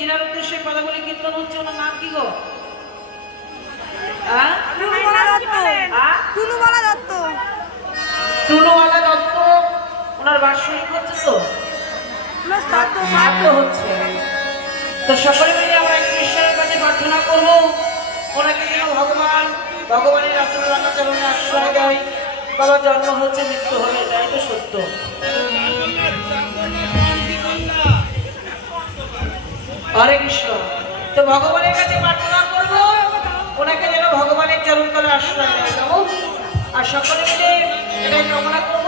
जिनार उद्देश्य पदावली कीर्तन হচ্ছে ওনার নাম কি গো? টুনুওয়ালা দত্ত ওনার বার্ষিক হচ্ছে তো শ্রাদ্ধ হচ্ছে। তো সকলে মিলে আমরা ঈশ্বরের কাছে প্রার্থনা করব ওনাকে যেন ভগবানের রাত্রিবেলা চরণে আশ্রয় দেয়। বাবার জন্ম হচ্ছে, মৃত্যু হবে, এটাই তো সত্য। হরে কৃষ্ণ। তো ভগবানের কাছে প্রার্থনা করব ওনাকে যেন ভগবানের চরণতলে আশ্রয় দেয় যাবো। আর সকলে মিলে এটাই কামনা করব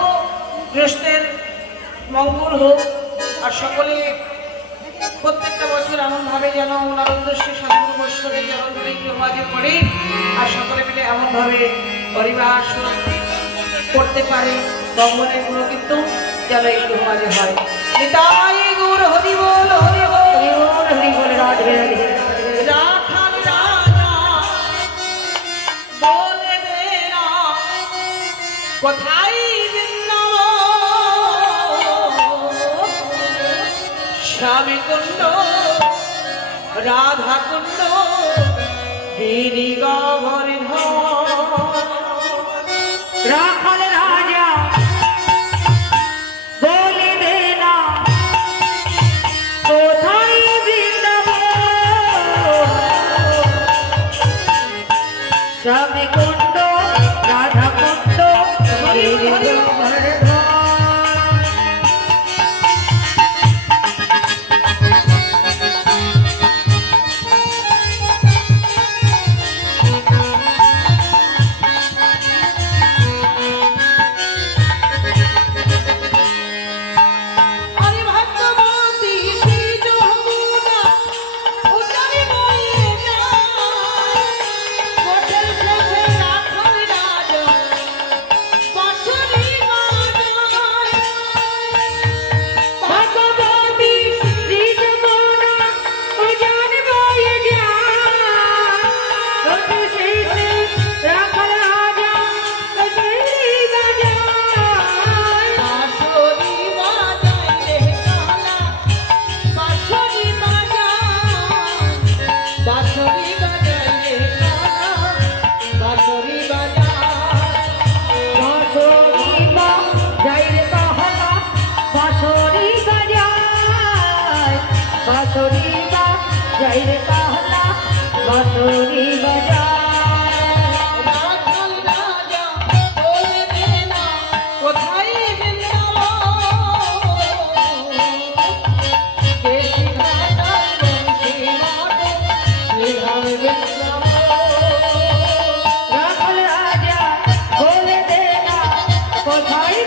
গৃহস্থের মঙ্গল হোক। আর সকলে প্রত্যেকটা বছর এমনভাবে যেন ওনার উদ্দেশ্যে সাধু বৈষ্ণবের চরণতলে গৃহবাজে পড়ে আর সকলে মিলে এমনভাবে পরিবার করতে পারে ভগবানের গুণকীর্তন যেন এই গৃহবাজে হয়। নিতাই গৌর হরি বল, হরি বল, হরি বল, হরি বল, রাধে রাধে। রাখাল রাজা বলে দে না কোথায় স্বামী কুণ্ড রাধা কুণ্ড গিরিগহরি রাখাল রাজা বলে দে না কোথায় বৃন্দাবন স্বামী কুণ্ড রাধা কুণ্ড গিরিগহরি रे कहला बांसुरी बजा। राखाल राजा बोले देना कोথায় বৃন্দাবন কেশি ঘাটার বংশী মাঠে নিধান বৃন্দাবন। রাখাল রাজা बोले देना কোথায়